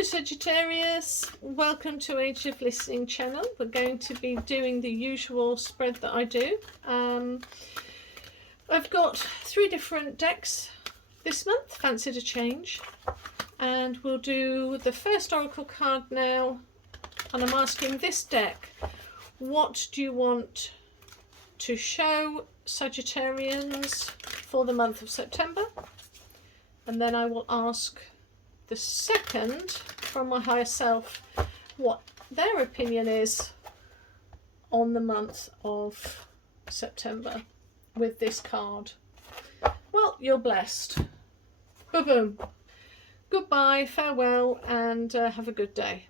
Hello Sagittarius, welcome to Age of Listening channel. We're going to be doing the usual spread that I do. I've got 3 different decks this month, fancied a change, and we'll do the first oracle card now, and I'm asking this deck, what do you want to show Sagittarians for the month of September? And then I will ask the second from my higher self what their opinion is on the month of September with this card. Well, you're blessed. Boom boom. Goodbye, farewell, and have a good day.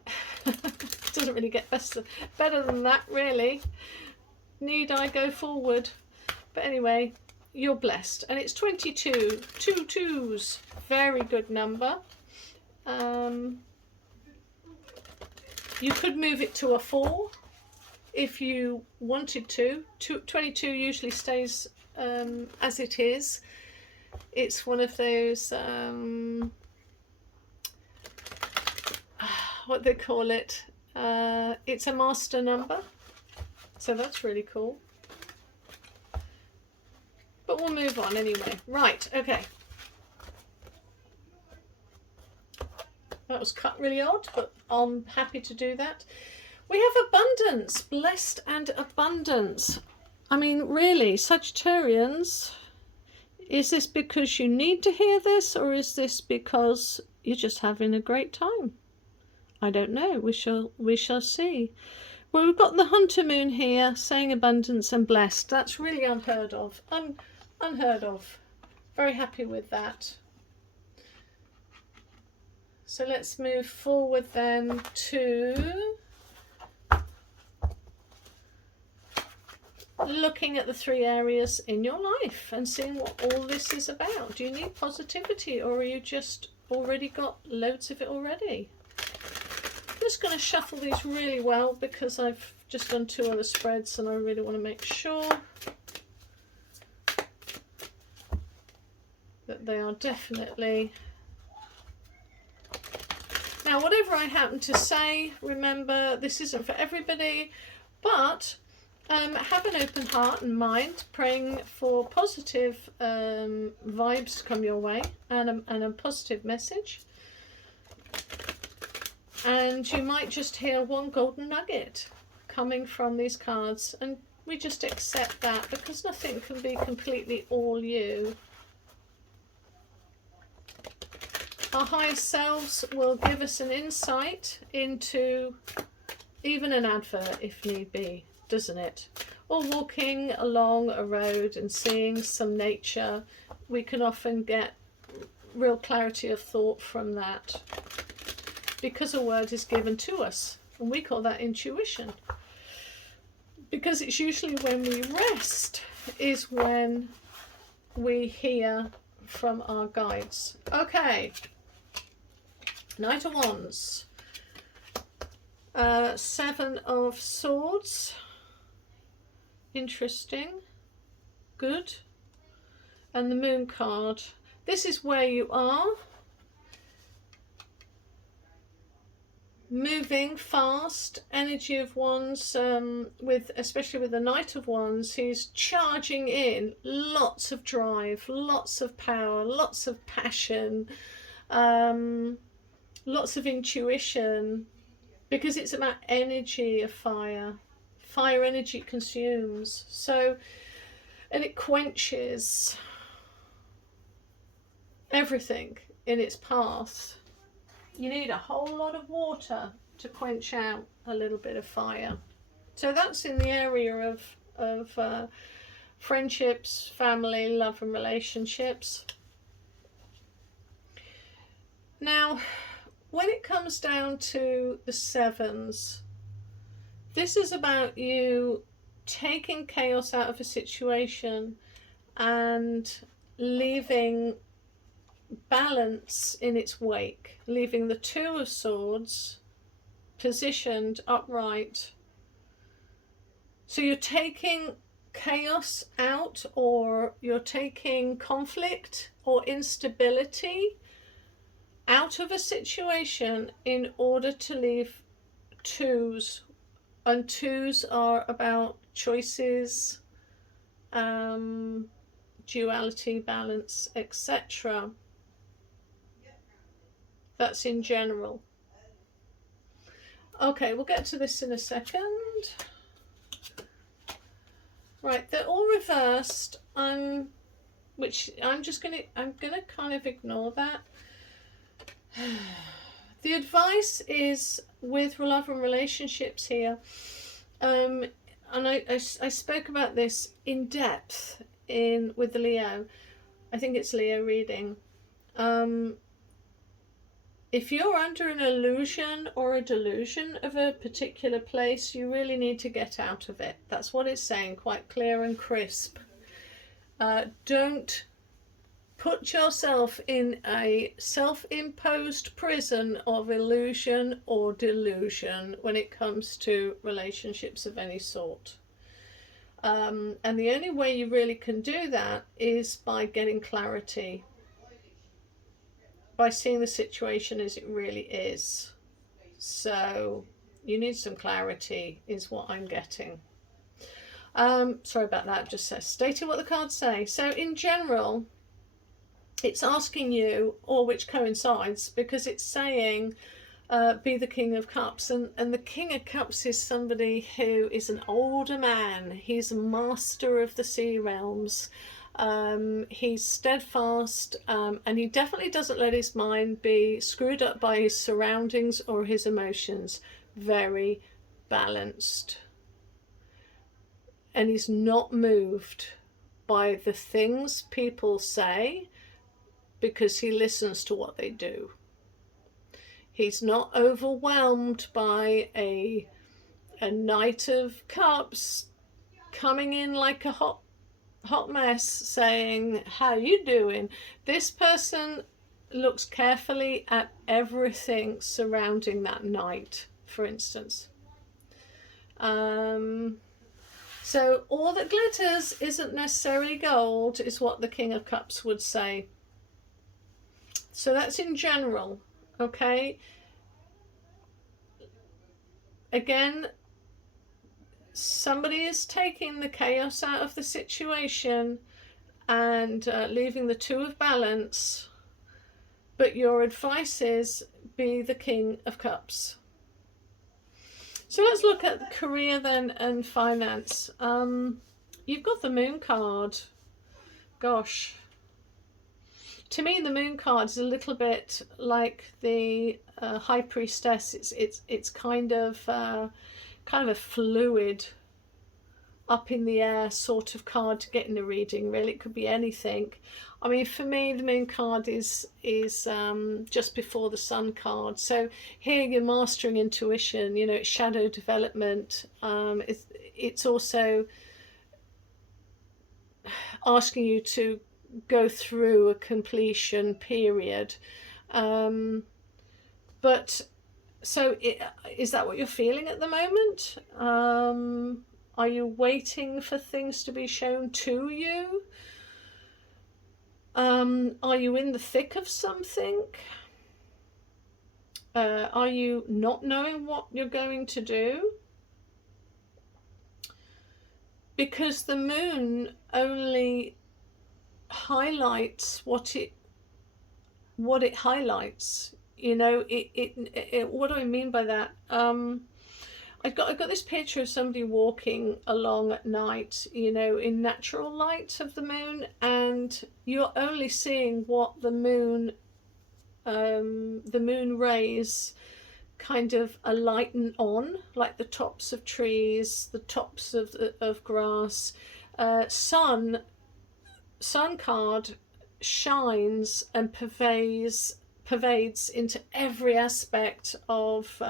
Doesn't really get better than that, really. Need I go forward? But anyway, you're blessed. And it's 22. 2 twos. Very good number. You could move it to a 4 if you wanted to. 22 usually stays as it is. It's one of those, what they call it, it's a master number, so that's really cool. But we'll move on anyway. Right, okay. That was cut really odd, but I'm happy to do that. We have abundance, blessed and abundance. I mean, really, Sagittarians, is this because you need to hear this, or is this because you're just having a great time? I don't know. We shall see. Well, we've got the Hunter Moon here saying abundance and blessed. That's really unheard of. Unheard of. Very happy with that. So let's move forward then to looking at the 3 areas in your life and seeing what all this is about. Do you need positivity, or are you just already got loads of it already? I'm just going to shuffle these really well because I've just done 2 other spreads and I really want to make sure that they are definitely... Now, whatever I happen to say, remember, this isn't for everybody, but have an open heart and mind, praying for positive vibes to come your way and a positive message. And you might just hear one golden nugget coming from these cards, and we just accept that because nothing can be completely all you. Our higher selves will give us an insight into even an advert if need be, doesn't it? Or walking along a road and seeing some nature, we can often get real clarity of thought from that because a word is given to us, and we call that intuition. Because it's usually when we rest is when we hear from our guides. Okay. Knight of Wands, 7 of Swords, interesting, good, and the Moon card. This is where you are, moving fast, Energy of Wands, especially with the Knight of Wands, he's charging in, lots of drive, lots of power, lots of passion, lots of intuition, because it's about energy of fire. Fire energy consumes, so, and it quenches everything in its path. You need a whole lot of water to quench out a little bit of fire. So that's in the area of friendships, family, love and relationships. Now, when it comes down to the 7s, this is about you taking chaos out of a situation and leaving balance in its wake, leaving the 2 of Swords positioned upright. So you're taking chaos out, or you're taking conflict or instability out of a situation in order to leave twos, and twos are about choices, duality, balance, etc. That's in general. Okay, we'll get to this in a second. Right, they're all reversed. Which I'm gonna kind of ignore that. The advice is with love and relationships here, and I spoke about this in depth with the Leo. I think it's Leo reading. If you're under an illusion or a delusion of a particular place, you really need to get out of it. That's what it's saying, quite clear and crisp. Don't put yourself in a self-imposed prison of illusion or delusion when it comes to relationships of any sort. And the only way you really can do that is by getting clarity, by seeing the situation as it really is. So you need some clarity is what I'm getting. Sorry about that, just stating what the cards say. So in general, it's asking you, or which coincides, because it's saying be the King of Cups, and the King of Cups is somebody who is an older man. He's a master of the sea realms. He's steadfast, and he definitely doesn't let his mind be screwed up by his surroundings or his emotions. Very balanced. And he's not moved by the things people say because he listens to what they do. He's not overwhelmed by a Knight of Cups coming in like a hot mess saying, how you doing? This person looks carefully at everything surrounding that knight, for instance. So all that glitters isn't necessarily gold, is what the King of Cups would say. So that's in general, okay? Again, somebody is taking the chaos out of the situation and leaving the two of balance, but your advice is be the King of Cups. So let's look at the career then and finance. You've got the Moon card. Gosh. To me, the Moon card is a little bit like the High Priestess. It's kind of a fluid, up in the air sort of card to get in a reading. Really, it could be anything. I mean, for me, the Moon card is just before the Sun card. So here you're mastering intuition. You know, it's shadow development. It's also asking you to go through a completion period. But so is that what you're feeling at the moment? Are you waiting for things to be shown to you? Are you in the thick of something? Are you not knowing what you're going to do? Because the Moon only highlights what it highlights. You know, what do I mean by that? I've got this picture of somebody walking along at night, you know, in natural light of the Moon, and you're only seeing what the moon rays kind of lighten on, like the tops of trees, the tops of grass. Sun card shines and pervades into every aspect of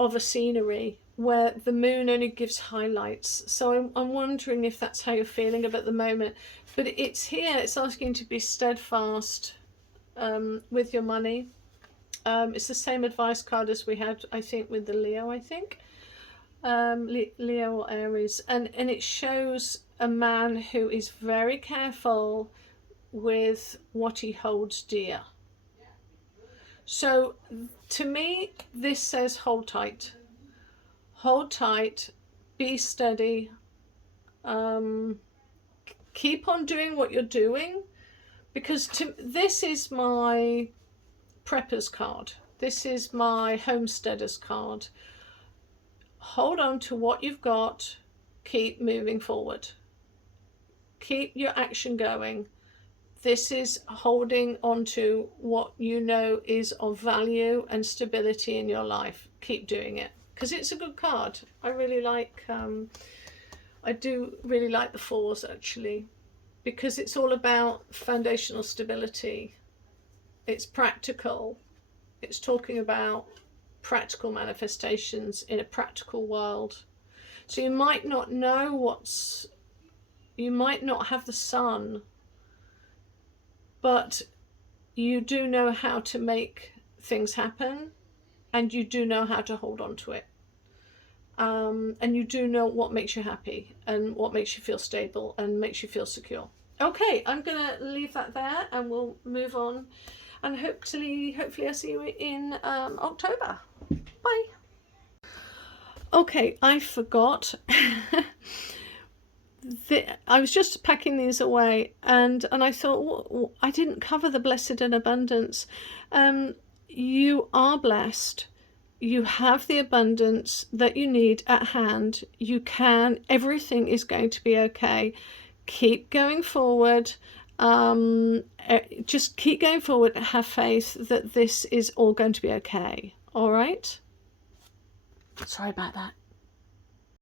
a scenery, where the Moon only gives highlights. So I'm wondering if that's how you're feeling about the moment. But it's here, it's asking you to be steadfast with your money. It's the same advice card as we had, I think, with the Leo, Leo or Aries. And it shows a man who is very careful with what he holds dear. So to me, this says hold tight. Hold tight, be steady, keep on doing what you're doing, because this is my prepper's card. This is my homesteader's card. Hold on to what you've got. Keep moving forward. Keep your action going. This is holding on to what you know is of value and stability in your life. Keep doing it, because it's a good card. I really like, I do really like the fours, actually, because it's all about foundational stability. It's practical. It's talking about practical manifestations in a practical world. So you might not know you might not have the sun, but you do know how to make things happen, and you do know how to hold on to it. And you do know what makes you happy and what makes you feel stable and makes you feel secure. Okay, I'm gonna leave that there and we'll move on, and hopefully I'll see you in October. Bye. Okay, I forgot. I was just packing these away, and I thought, I didn't cover the blessed and abundance. You are blessed. You have the abundance that you need at hand. You can. Everything is going to be okay. Keep going forward. Just keep going forward. Have faith that this is all going to be okay. All right? Sorry about that.